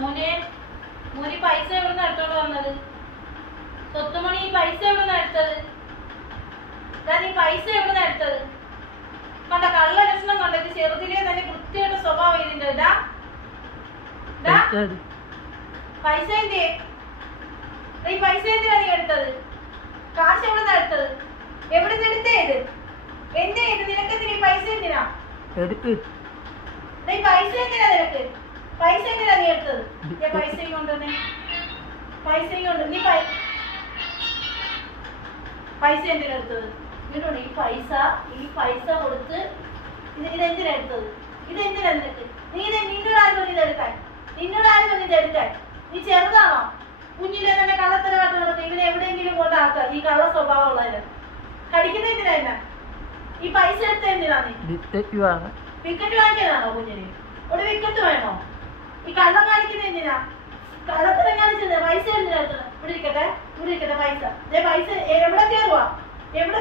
മോനെ മോന് പൈസ എവിടെ എടുത്തോണ്ട് വന്നത്? സ്വത്തുമണി പൈസ എവിടെ എടുത്തത്? ദാ നീ പൈസ എവിടെ എടുത്തത്? കണ്ട കള്ള ലക്ഷണം കണ്ട ഇത് ചെറുതിലേ തന്നെ വൃത്തിയായിട്ട് സ്വഭാവം ഇതിന്റെ എടുത്തത്. പൈസ എന്തിയെ? ഈ പൈസ എന്തിനാ നീ എടുത്തത്? കാശ് എവിടെ എടുത്തത്? എവിടെ നിന്ന് എടുത്തേ ഇത്? എന്തിനാ ഇത്? നിനക്ക് എന്തിനാ പൈസ എന്തിനാ? പൈസ എന്തിനാ നിനക്ക് പൈസ എന്തിനാ നീ എടുത്തത് ദേ പൈസയും കൊണ്ടുവന്നേ. പൈസയും കൊണ്ട് നീ പൈസ എന്തിനാ എടുത്തത്? ഇങ്ങോട്ട് ഈ പൈസ ഈ പൈസ കൊടുത്ത് ഇത് ഇതെന്തിനാ എടുത്തത്? ഇതെന്തിനാ നിനക്ക്? നീ ഇത് നിന്നോട് ആര് പറഞ്ഞു ഇതെടുക്കാൻ നിന്നോട് ആര് പറഞ്ഞു ഇതെടുക്കാൻ നീ ചെറുതാണോ? കുഞ്ഞിലെ തന്നെ കള്ളത്തരമായിട്ട് നടത്തി ഇവനെ എവിടെയെങ്കിലും കൊണ്ടാക്കുക ഈ കള്ള സ്വഭാവമുള്ളതിന് കടിക്കുന്ന എന്തിനാ എന്നാ ഈ പൈസ എടുത്ത എന്തിനാ നീ? വിക്കറ്റ് വാങ്ങിക്കാനാണോ കുഞ്ഞിന്? ഒരു വിക്കറ്റ് വേണോ? ഈ കള്ളം കാണിക്കുന്ന എന്തിനാ? പൈസ എന്തിനാ? ഇവിടെ ഇരിക്കട്ടെ ഇവിടെ ഇരിക്കട്ടെ പൈസ പൈസ എവിടെ കയറുവാ എവിടെ